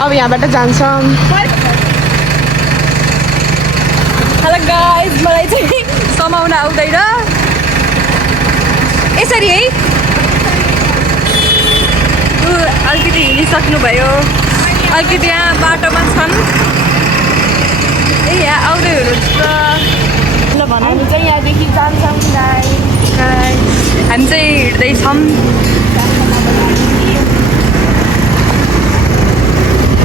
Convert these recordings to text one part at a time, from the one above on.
अब यहाँबाट जान्छौँ। हेलो गाइज, मलाई चाहिँ समाउन आउँदैन यसरी है। अलिकति हिँडिसक्नुभयो, अलिकति यहाँ बाटोमा छन्। ए यहाँ आउँदै हुनुहुन्छ ल भन। हामी चाहिँ यहाँदेखि जान्छौँ हामी चाहिँ हिँड्दैछौँ।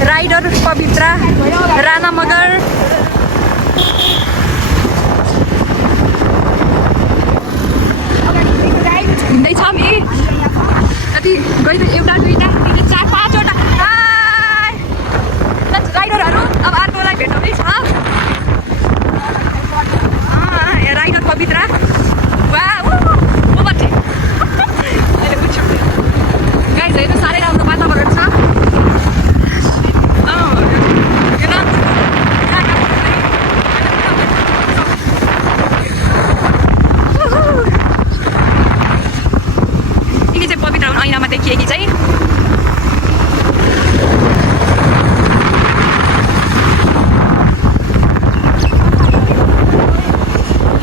राइडर पवित्रा, राणा मगर, हिँड्दैछौँ। ए कति गएर एउटा दुईवटा तिन चार पाँचवटा राइडरहरू अब अर्कोलाई भेटाउँदै छ। राइडर पवित्रा अहिले उठ्छु गाइज, हेर्नु साह्रै राम्रो वातावरण छ। यिनी चाहिँ पवित्रा हुन् ऐनामा देखिएकी चाहिँ।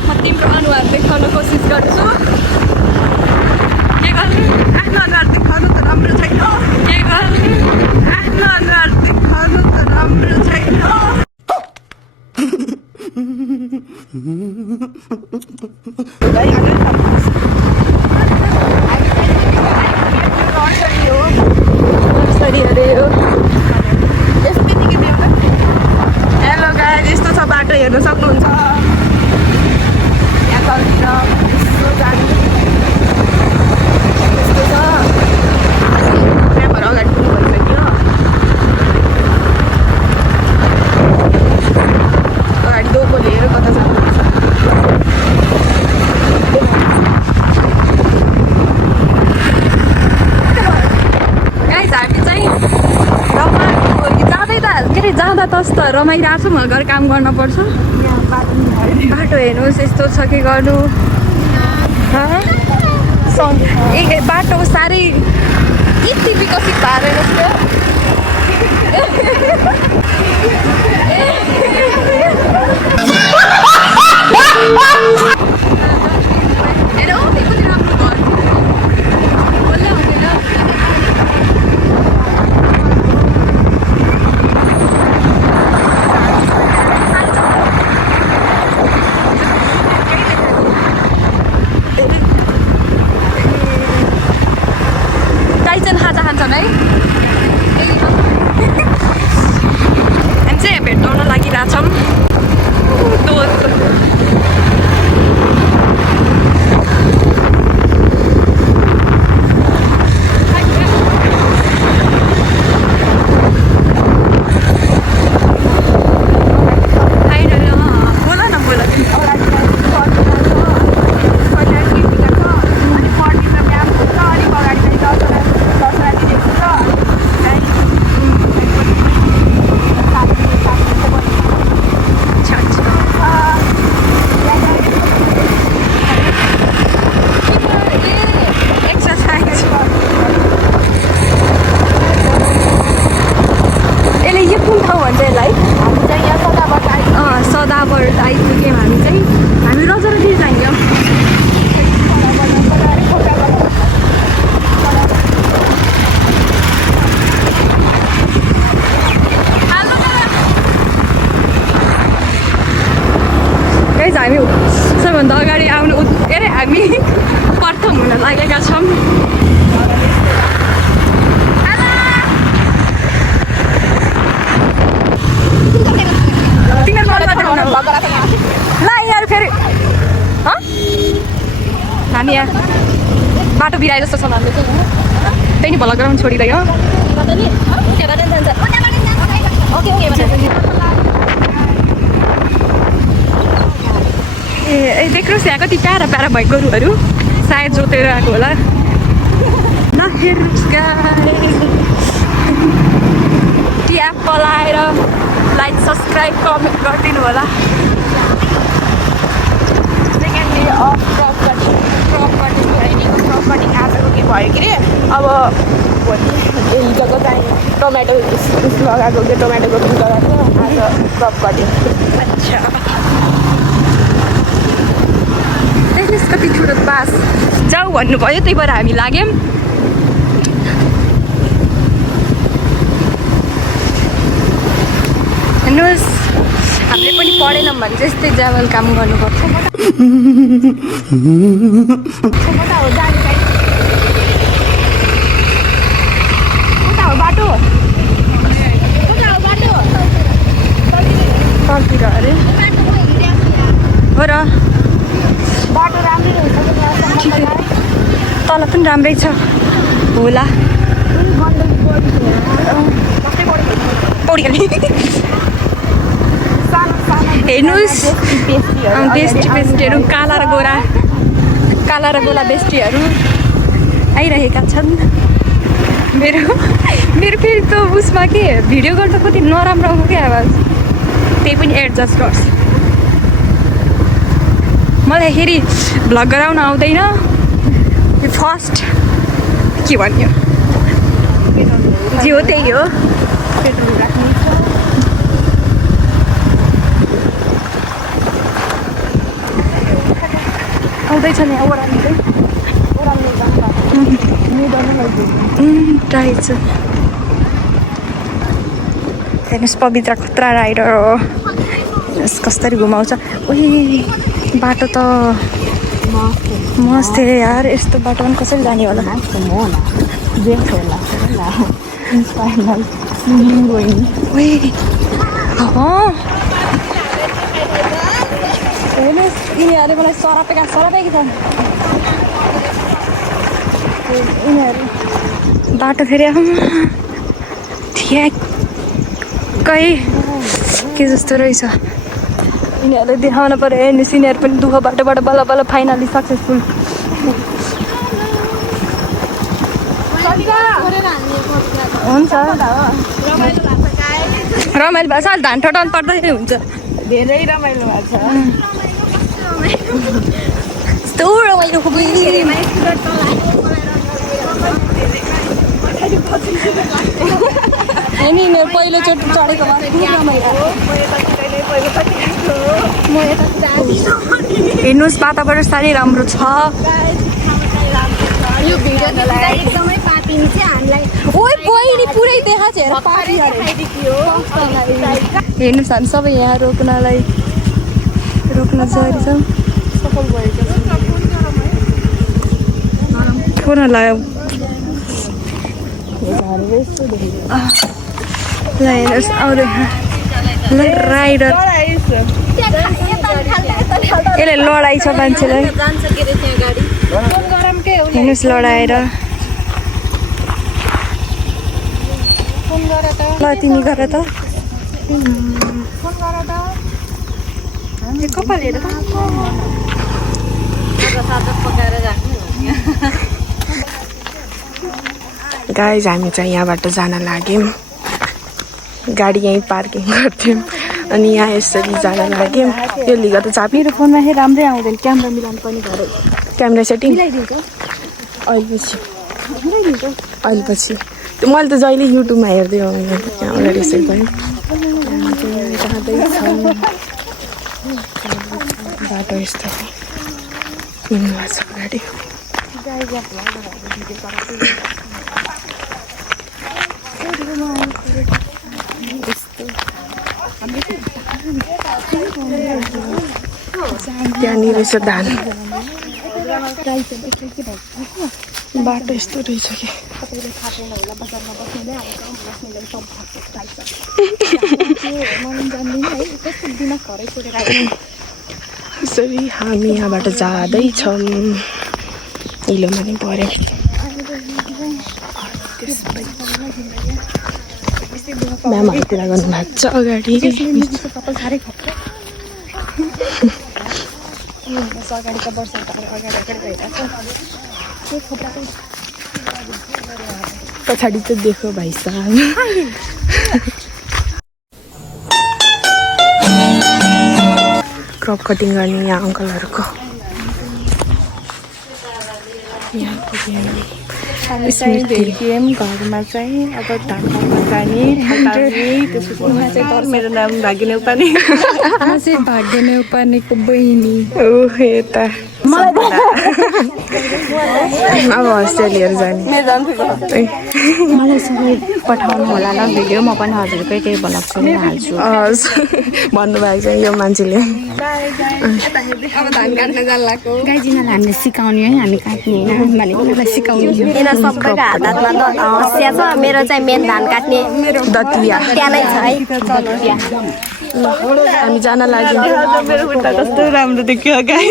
म तिम्रो अनुहार देखाउन कोसिस गर्छु। के गर्नु? आफ्नो अनुहार देखाउनु त राम्रो छैन। के गर्नु? आफ्नो अनुहार देखाउनु त राम्रो छैन। हेलो गाइस, यस्तो छ बाटो, हेर्न सक्नुहुन्छ। यहाँ तलतिर यस्तो जानु यस्तो छ। त्यहाँबाट अगाडि पुग्नु भइसक्यो। अगाडि दोकोले हेर कता जानुपर्छ। गाइस हामी चाहिँ जाँदा त रमाइरहेको छ। घर काम गर्न पर्छ। बाटो हेर्नुहोस् यस्तो छ के गर्नु। बाटो साह्रै यति विकसित भएर भेट्टाउन लागिरहेछौँ। सदाबाट आइपुग्यौँ हामी चाहिँ। हामी रजरडी जान्यौँ। गाइस हामी सबैभन्दा अगाडि आउनु के अरे हामी प्रथम हुन लागेका छौँ। ल यहाँ फेरि हामी यहाँ बाटो बिराए जस्तो छ। हामीले त्यही नि भला गराउनु छोडिरह्यो। ए देख्नुहोस् यहाँ कति प्यारा प्यारा भएको गोरुहरू सायद जोतेर आएको होला। ल हेर्नुहोस् ट्याप पलाएर लाइक सब्सक्राइब कमेन्ट गरिदिनु होला। सेकेन्ड डे अफ प्रपर्टी आजको के भयो कि अब हिजोको चाहिँ टोमेटो उस लगाएको त्यो टोमेटोको बिउ लगाएको आज क्रप कटिङ। अच्छा देख्नुहोस् कति ठुलो बास जाऊ भन्नुभयो त्यही भएर हामी लाग्यौँ। हेर्नुहोस् हामीले पनि पढेनौँ भने चाहिँ यस्तै जावल काम गर्नुपर्छ। बाटो तलतिर अरे हो र बाटो राम्रै रहेछ तल पनि राम्रै छ होला पौडी हेर्नुहोस् बेस्टीहरू काला र गोरा बेस्टीहरू आइरहेका छन्। मेरो फेरि त्यो उसमा के भिडियो गर्दा कति नराम्रो आउँछ क्या आवाज त्यही पनि एडजस्ट गर्छ। मलाई फेरि भ्लग गराउन आउँदैन फर्स्ट के भन्यो जे हो त्यही हो। आउँदैछ नि रहेछ हेर्नुहोस् पवित्र खतरा राइडर हो। हेर्नुहोस् कसरी घुमाउँछ। उही बाटो त मस्त यार यस्तो बाटो पनि कसरी जाने होला। हेर्नुहोस् यिनीहरूले मलाई सरापेकी छन् यिनीहरू बाटो फेरि ठ्याक्कै के जस्तो रहेछ। यिनीहरूले देखाउन पऱ्यो। हेर्नुहोस् यिनीहरू पनि दुःख बाटोबाट बल्ल बल्ल फाइनली सक्सेसफुल। हुन्छ रमाइलो भएको छ। अहिले धान ठटाउनु पर्दाखेरि हुन्छ धेरै रमाइलो भएको छ। यस्तो रमाइलो होइन यिनीहरू पहिलोचोटि चढेको हेर्नुहोस् वातावरण साह्रै राम्रो छ। यो भिडियो एकदमै पापिनी चाहिँ हामीलाई ओइ बहिनी पुरै देखाएको छ हेर्नुहोस् हामी सबै यहाँ रोक्न जाँदैछौँ। कुन लाग्यो ल हेर्नुहोस् आउँदै ल राइडर यसले लडाइ छ मान्छेलाई। हेर्नुहोस् लडाएर ल तिमी गर त कपाल हेर गाइज हामी चाहिँ यहाँबाट जान लाग्यौँ। गाडी यहीँ पार्किङ गर्थ्यौँ अनि यहाँ यसरी जान लाग्यौँ। यो लिगा त चापी मेरो फोनमा चाहिँ राम्रै आउँदैन क्यामेरा मिलाउनु पनि भरे क्यामेरा सेटिङ मिलाइदिन्छ अहिले मैले त जहिले युट्युबमा हेर्दै आउँदैन त्यहाँबाट यसरी भयो। बाटो यस्तो हिँड्नु छ गाडी। त्यहाँनिर रहेछ धान बाटो यस्तो रहेछ कि यसरी हामी यहाँबाट जाँदैछौँ। हिलोमा नि पऱ्यो म्यामहरू कुरा गर्नुभएको छ अगाडि। पछाडि त देखो भाइ साहब क्रप कटिङ गर्ने यहाँ अङ्कलहरूको यहाँ भेटिएम घरमा चाहिँ अब धानमा जाने मेरो नाम भाग्य नेउपाने म चाहिँ भाग्य नेउपानेको बहिनी ओह यता अब हस्टेलिएर जाने मलाई सबै पठाउनु होला ल भिडियो म पनि हजुरकै त्यही ब्लग सुनेर हाल्छु भन्नुभएको छ यो मान्छेले अब धान काट्न जान्लाको गाईजिनालाई हामीले सिकाउने है हामी काट्ने होइन भनेको उनीहरूलाई सिकाउने मेरो सबैको हात हातमा हँसिया छ मेरो चाहिँ मेन धान काट्ने दतिया त्यहाँ नै छ है हामी जान लाग्यौँ मेरो खुट्टा कस्तो राम्रो देखियो गाई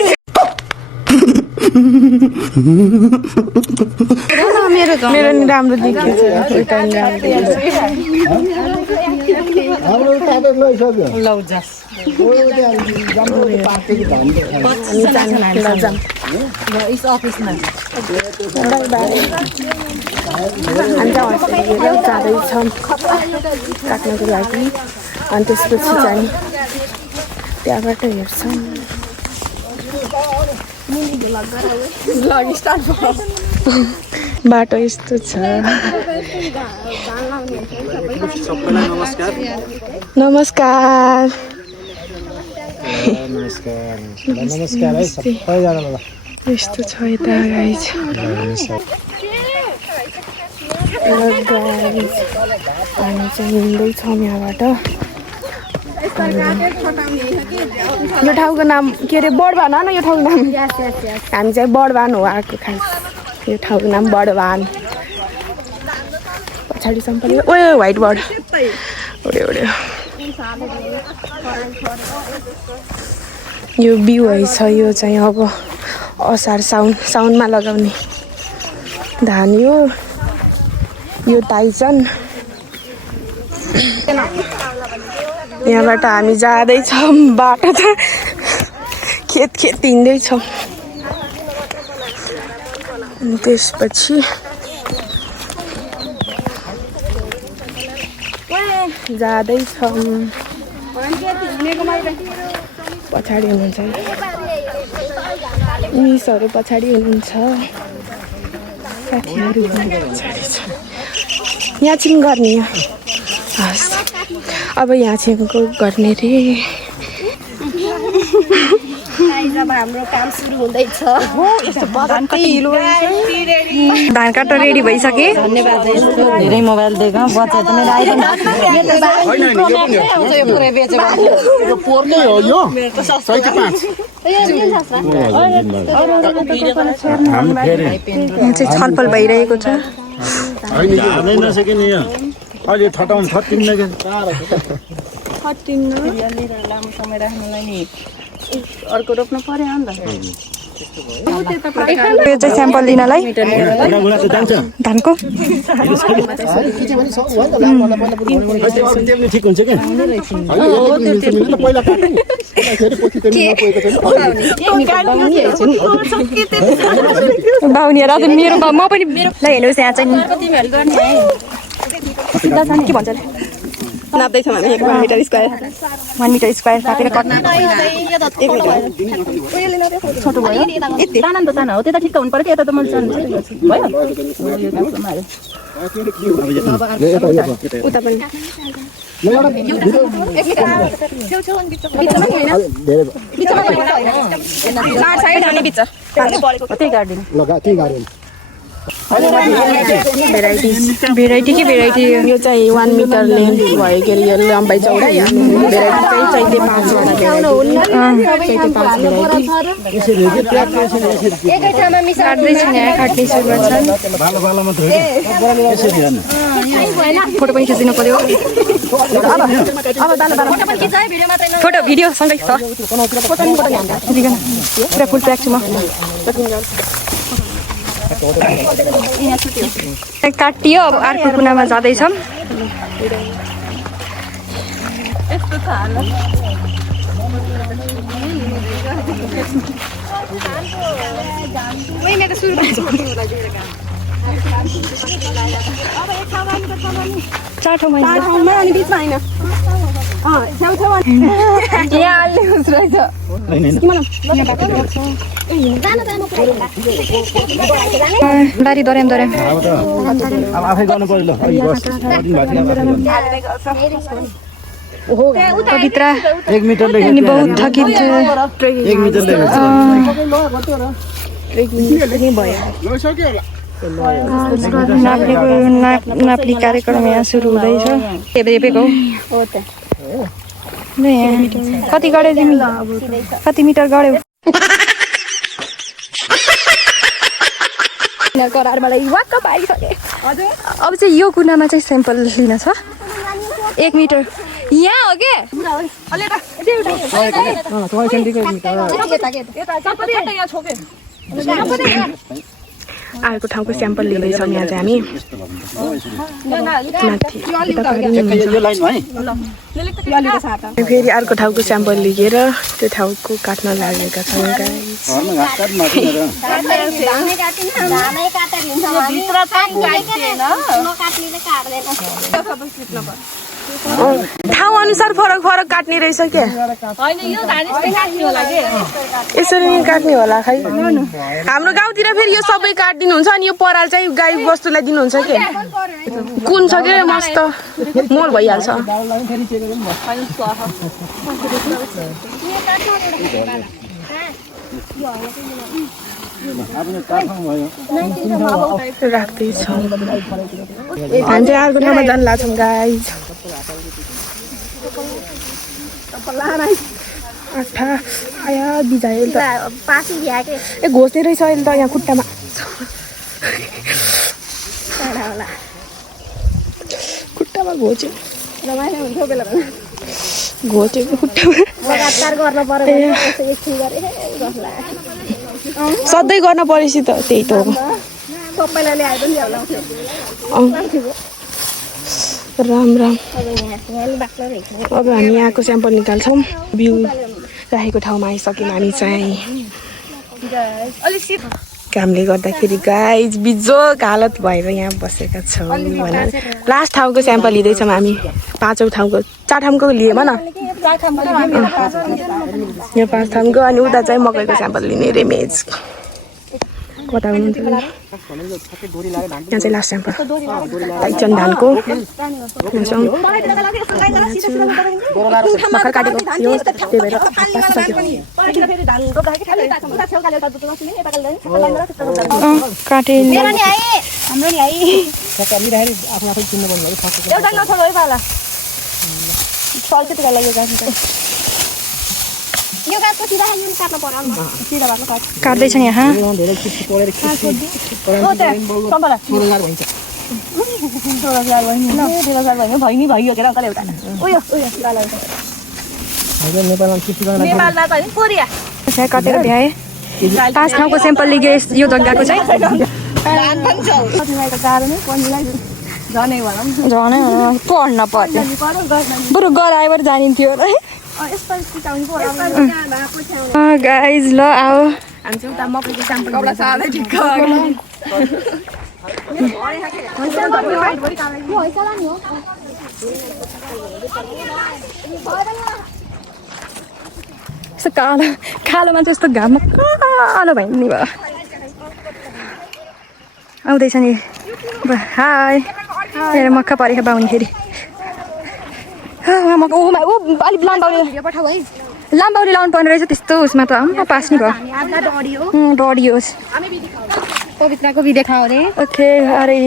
मेरो नि राम्रो देखिन्छ उता नि राम्रो जाँदैछौँ काट्नको लागि अनि त्यसपछि चाहिँ त्यहाँबाट हेर्छौँ बाटो यस्तो छ नमस्कार यस्तो छ यता गाइज हामी चाहिँ हिँड्दैछौँ यहाँबाट यो ठाउँको नाम के अरे बडभान हो न यो ठाउँको नाम हामी चाहिँ बडभान हो आएको खास यो ठाउँको नाम बडभान पछाडि सम्पले ओ व्हाइट बोर्ड उड्यो उड्यो यो बिउ है छ यो चाहिँ अब असार साउनमा लगाउने धान यो टाइसन यहाँबाट हामी जाँदैछौँ बाटो त खेत हिँड्दैछौँ त्यसपछि जाँदैछौँ पछाडि हुनुहुन्छ मिसहरू पछाडि हुनुहुन्छ साथीहरू पछाडि छ यहाँ छिम गर्ने हस् अब यहाँ छिमको गर्ने रे अब हाम्रो काम सुरु हुँदैछ धान काट्न रेडी भइसके धेरै मोबाइल दिएको बचत छलफल भइरहेको छ अहिले ठटाउनु थर्टिन्न लामो समय राख्नुलाई नि अर्को रोप्नु पर्यो नि त यो चाहिँ स्याम्पल दिनलाई धानको ठिक हुन्छ क्या बाहुनी र मेरो म पनि ल हेर्नुहोस् यहाँ चाहिँ सिधा जाने के भन्छ नाप्दैछौँ हामी 1 मिटर स्क्वायर 1 मिटर स्क्वायर काटेर कट्नु छोटो भयो सानो त सानो हो त्यता ठिक्क हुनु पर्यो यता त मैले सानो भयो उता पनि त्यही गाडिदिनु भेराइटी के भेराइटी यो चाहिँ 1 मिटर लेन्थ भयो के अरे यो लम्बाइ चौडाइ भेराइटी चाहिँ चैते 5 फोटो पनि खिचिनु पर्यो फोटो भिडियो सँगै छ पुरा फुल प्याक छु म काटियो अब अर्को कुनामा जाँदैछौँ चार ठाउँमा अनि बिचमा हैन यहाँ अलि उस रहेछ बारी दोर्याम अब आफै गर्नु पर्यो ल पवित्र 1 मिटरले अनि बहुत थकित थियो 1 मिटरले नाप्ने कार्यक्रम यहाँ सुरु हुँदैछ हेपेको कति गऱ्यौ तिमी कति मिटर गऱ्यौ मलाई वाक्क पारिसके अब चाहिँ यो कुनामा चाहिँ स्याम्पल लिन छ 1 मिटर यहाँ हो के अर्को ठाउँको स्याम्पल लिँदैछौँ यहाँ चाहिँ हामी फेरि अर्को ठाउँको स्याम्पल लिएर त्यो ठाउँको काट्न लागेका छौँ ठाउँ अनुसार फरक फरक काट्ने रहेछ क्या यसरी नै काट्ने होला खै हाम्रो गाउँतिर फेरि यो सबै काटिदिनुहुन्छ अनि यो पराल चाहिँ गाई बस्तुलाई दिनुहुन्छ के कुन छ के मस्त मोल भइहाल्छ राख्दैछौँ हामी चाहिँ अर्को ठाउँमा जान लाग्छौँ गाइज आया बिजायो त ए घोच्ने रहेछ अहिले त यहाँ खुट्टामा खुट्टामा घोच्यो घोचेको खुट्टामा सधैँ गर्न परेपछि त त्यही त हो राम राम अब हामी यहाँको स्याम्पल निकाल्छौँ बिउ राखेको ठाउँमा आइसक्यौँ हामी चाहिँ कामले गर्दाखेरि गाइज बिजोक हालत भएर यहाँ बसेका छौँ भनेर लास्ट ठाउँको स्याम्पल लिँदैछौँ हामी 5औँ ठाउँको 4 ठाउँको लिएँ न यो 5 ठाउँको अनि उता चाहिँ मकैको स्याम्पल लिने रेमेज कता हुनुहुन्छ यहाँ चाहिँ लास्ट स्याम्पल एकजना धानको भर्खर काटेको थियो त्यही भएर काटे काट्दैछन् यहाँ काटेर भ्याए 5 ठाउँको स्याम्पल लिगे यो जग्गाको चाहिँ झनै पढ्न पर्यो बरु गराएर जानिन्थ्यो र गाइज ल आओ हामी चाहिँ उता मकैको स्याम्पल यस्तो कालो कालो मान्छे यस्तो घाममा कालो भइनी भयो आउँदैछ नि हाई मेरो मक्का परेको बाहुनीखेरि अलिक लामबाउली लाउनु पर्ने रहेछ त्यस्तो उसमा त पास नि भयो डढियोस् पवित्रको भिडियो खाऊ रे ओके अरे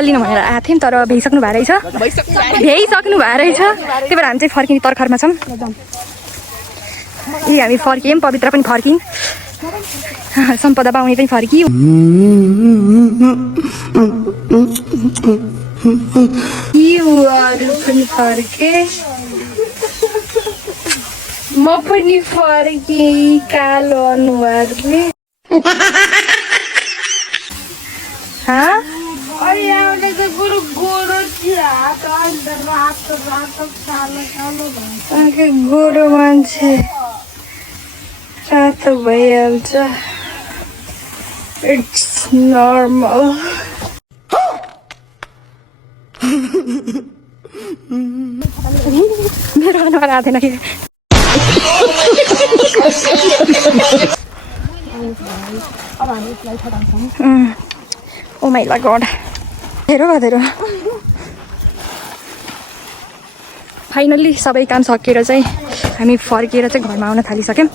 लिनु भनेर आएको थियौँ तर भ्याइसक्नु भएको रहेछ त्यही भएर हामी चाहिँ फर्किने तर्खरमा छौँ यी हामी फर्कियौँ पवित्र पनि फर्किन् सम्पदा बाहुनी पनि फर्कियो पनि फर्के म पनि फर्के कालो अनुहारले गोरो मान्छे रातो भइहाल्छ इट्स नर्मल आएको थिएन कि ओ माइ गॉड धेरै फाइनल्ली सबै काम सकेर चाहिँ हामी फर्केर चाहिँ घरमा आउन थालिसक्यौँ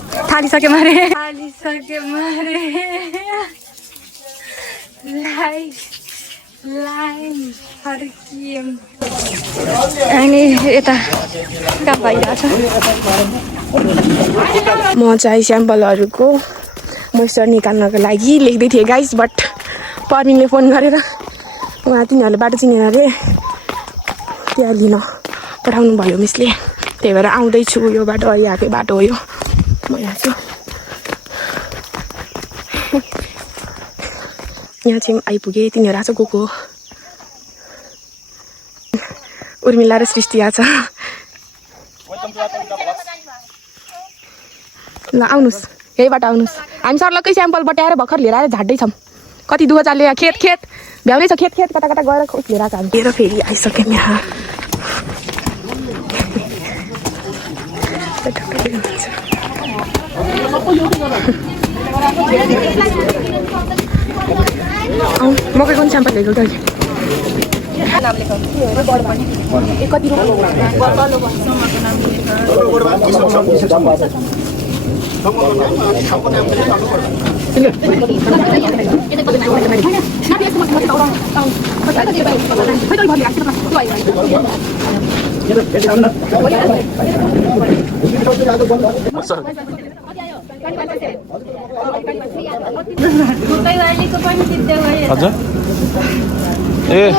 अरे फर्कियौँ अनि यता काम भइरहेछ म चाहिँ स्याम्पलहरूको मोइस्चर निकाल्नको लागि लेख्दै थिएँ गाइस बट पर्मिनले फोन गरेर उहाँ तिनीहरूले बाटो चिनेर अरे त्यहाँ लिन पठाउनु भयो मिसले त्यही भएर आउँदैछु यो बाटो यहाँकै बाटो हो यो म यहाँ छु यहाँ चाहिँ आइपुगेँ तिनीहरू आज गएको उर्मिला र सृष्टि आछ ल आउनुहोस् यहीबाट आउनुहोस् हामी सर्लक्कै स्याम्पल बटाएर भर्खर लिएर आएर झाड्दै छौँ कति दुःख चाल्यो खेत भ्याउनै छ खेत कता कता गएर लिएर आएको हामी लिएर फेरि आइसक्यौँ यहाँ मकै कुन स्याम्पल लिएको त हजुर ए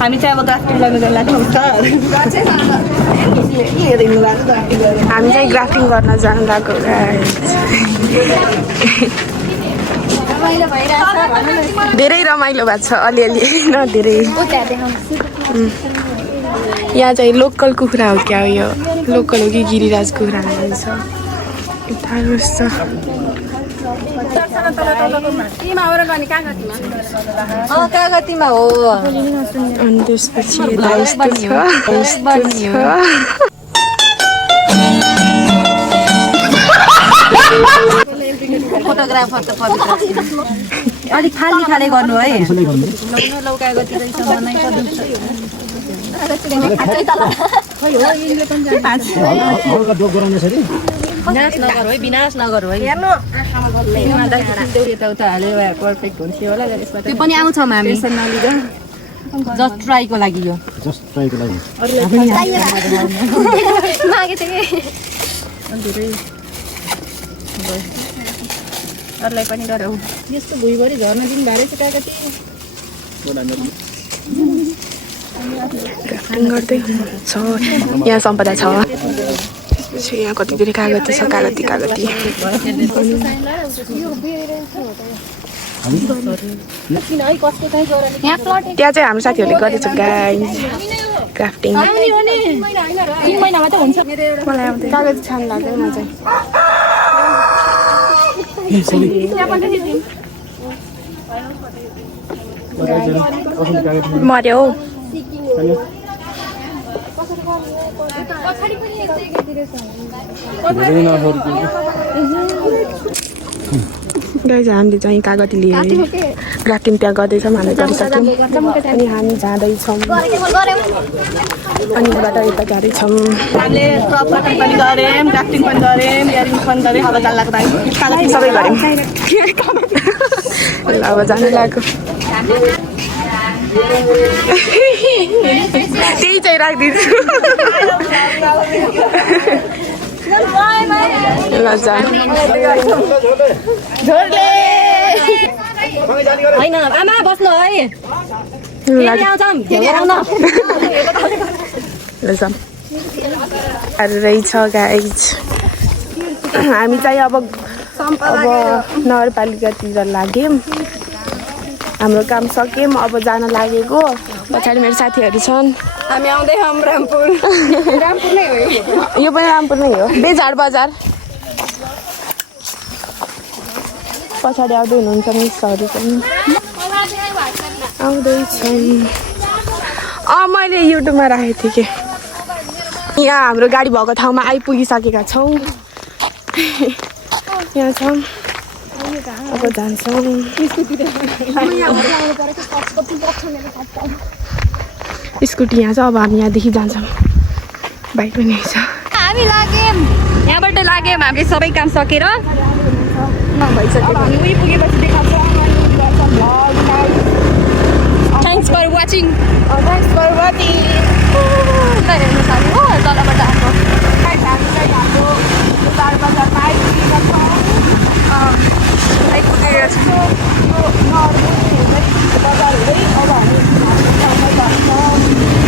हामी चाहिँ अब ग्राफ्टिङ गर्न लाग्छौँ हामी चाहिँ ग्राफ्टिङ गर्न जानु लागेको धेरै रमाइलो भएको छ अलिअलि न धेरै यहाँ चाहिँ लोकल कुखुरा हो क्या यो लोकल हो कि गिरिराज कुखुरा रहेछ कागतीमा हो अनि त्यसपछि यता यस्तो छ फोटोग्राफर त पवित्र अलिक खाली गर्नु है विनाश नगर है यताउता हाल्यो पर्फेक्ट हुन्थ्यो होला त्यो पनि आउँछौँ हामी जस्ट ट्राईको लागि यो अरूलाई पनि गरौँ यस्तो भुइँभरि झर्न दिनु भएको रहेछ कागती गर्दै छ यहाँ सम्पदा छ यहाँ कति धेरै कागती छ कागती त्यहाँ चाहिँ हाम्रो साथीहरूले गर्दैछ गाइस क्राफ्टिङ मलाई आउँदैन कागज छान लाग्दैन चाहिँ मर्यो गाइस हामीले चाहिँ कागती लिएर ग्राफ्टिङ त्यहाँ गर्दैछौँ हामी गरिसक्यौँ अनि हामी जाँदैछौँ अनि यताबाट यता जाँदैछौँ हामीले क्रप कटिङ पनि गऱ्यौँ ग्राफ्टिङ पनि गऱ्यौँ इयरिङ पनि गऱ्यौँ अब जान लाग्दा कागती सबै गऱ्यौँ ल अब जानु लाग्यो त्यही चाहिँ राखिदिन्छु ल जा होइन आमा बस्नु है रहेछ गाइज हामी चाहिँ अब नगरपालिकातिर लाग्यौँ हाम्रो काम सक्यौँ अब जान लागेको पछाडि मेरो साथीहरू छन् हामी आउँदैछौँ रामपुर रामपुर नै हो यो पनि रामपुर नै हो बेझाड बजार पछाडि आउँदै हुनुहुन्छ मिसहरू पनि आउँदैछन् मैले युट्युबमा राखेको थिएँ कि यहाँ हाम्रो गाडी भएको ठाउँमा आइपुगिसकेका छौँ यहाँ छौँ अब जान्छौँ स्कुटी यहाँ छ अब हामी यहाँदेखि जान्छौँ बाइक पनि छ हामी लाग्यौँ यहाँबाट लाग्यौँ हामीले सबै काम सकेर थ्याङ्क्स फर वाचिङ हेर्नु साथी हो तलबाट आएको आइपुगेको छ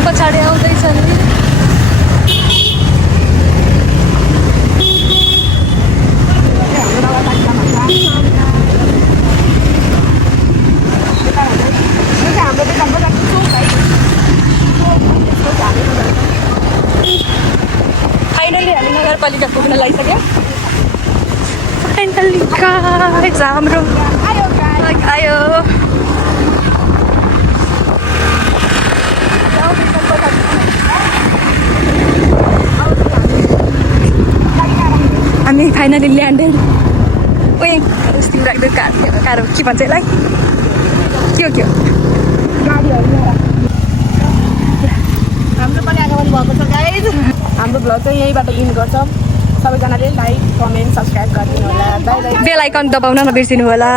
पछाडि आउँदैछन् फाइनली हामी नगरपालिका पुग्न लागिसक्यो फाइनली गाइस हाम्रो आयो हामी फाइनली ल्यान्डेड ओइ अस्ति राख्दै कार के भन्छ यसलाई के हो हाम्रो पनि आगमन भएको छ गाइज हाम्रो भ्लग चाहिँ यहीँबाट इन गर्छौँ सबैजनाले लाइक कमेन्ट सब्सक्राइब गरिदिनु होला बाई बाई बेल आइकन दबाउन नबिर्सिनु होला